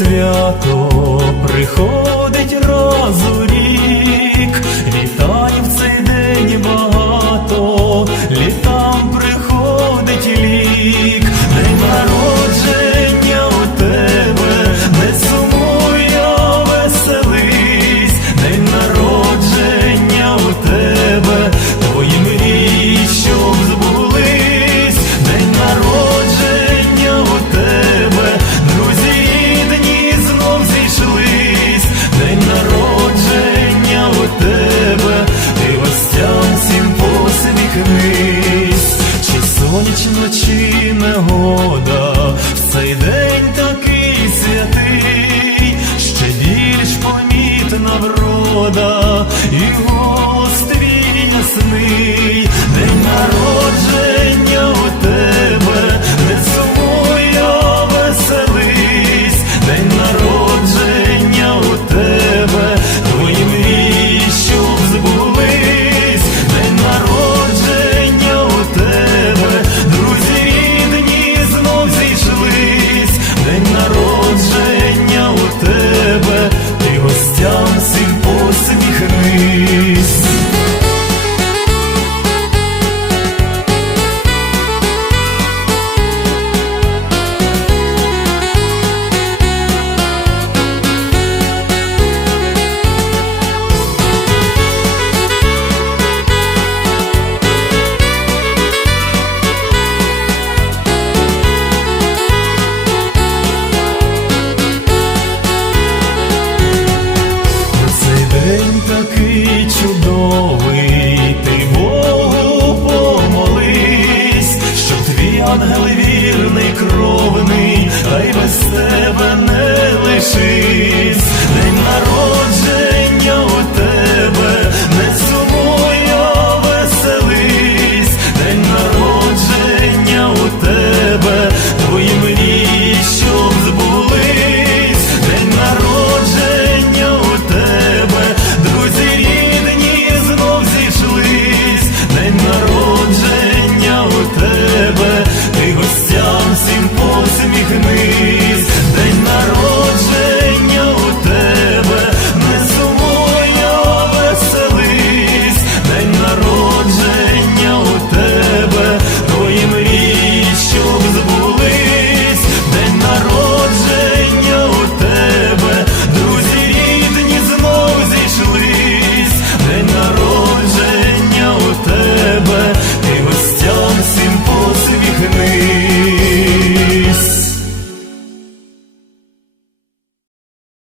свято приходить і голос твій ясний. мій ангел вірний, кровний, хай без тебе не лишись. День